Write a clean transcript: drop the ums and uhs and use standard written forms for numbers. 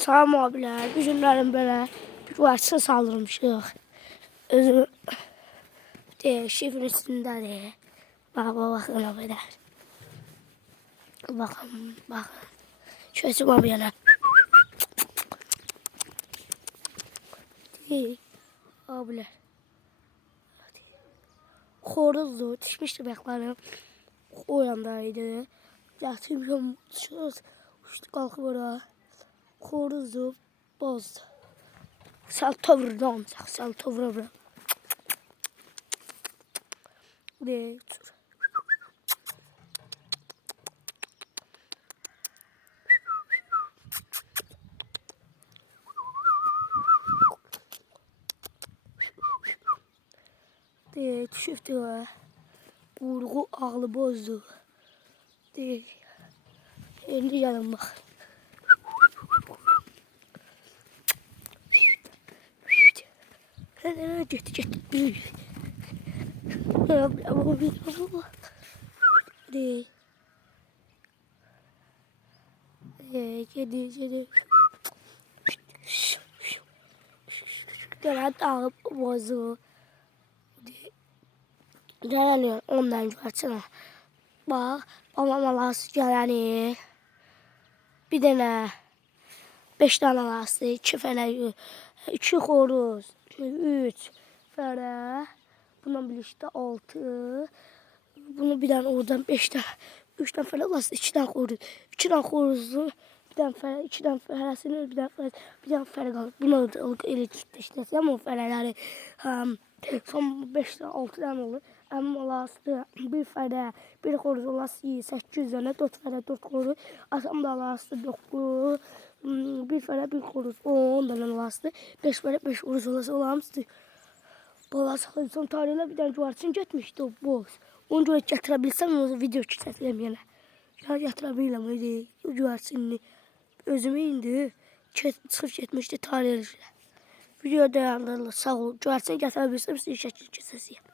Salam abiler, bir günlərim belə bir vaxtsa saldırmışıq. Özüm şefin üstündədir. Baxın abiler. Bakın. Şöyle abi yana. Abiler. Xoruzdu, düşmüşdü bəklərim. O yandaydı. Yatırmışım, uçtu qalxıb ora. Xoruzdu, bozdu. Saltovru olacaq, saltovru. De, tur. De, düşübdü o. Burğu ağlı bozdu. De, şimdi gəlin bax. Getdi. De. Kedi. Gələn dağıb bozu. Gələn ondan görsənə. Bax, babam alası gələni. Bir dənə 5 dənə alası, 2 fənə, 2 xoruz, 3 fərə. Bundan birlikdə 6. Bunu bir dənə oradan 5 dənə, 3 dənə fərə alası, 2 dənə xoruz. 2 dənə xoruzun, bir dənə fərə, 2 dənə fərəsini, bir dənə fərə qalır. Bunu elə işləsəm o fərələri. Son 5 dənə, 6 dənə olur. Əmim alası, bir fərə, bir xoruz alası 800 dənə, 4 fərə, 4 xoruz. Atam da alası 9, bir fərə, bir xoruz 10 dənə alası, 5 fərə, 5 xoruz alası olamızdır. Balası son tarihlə bir dənə güvarçın getmişdi o boz. Onu görə gətirə bilsəm, o video çəkəcəm yenə. Gətirə biləm, güvarçınını. Özümü indi çıxıb getmişdi tarihlə. Video dayandırılır, sağ ol. Güvarçın gətirə bilsəm, sizə şəkil keçəsiyəm.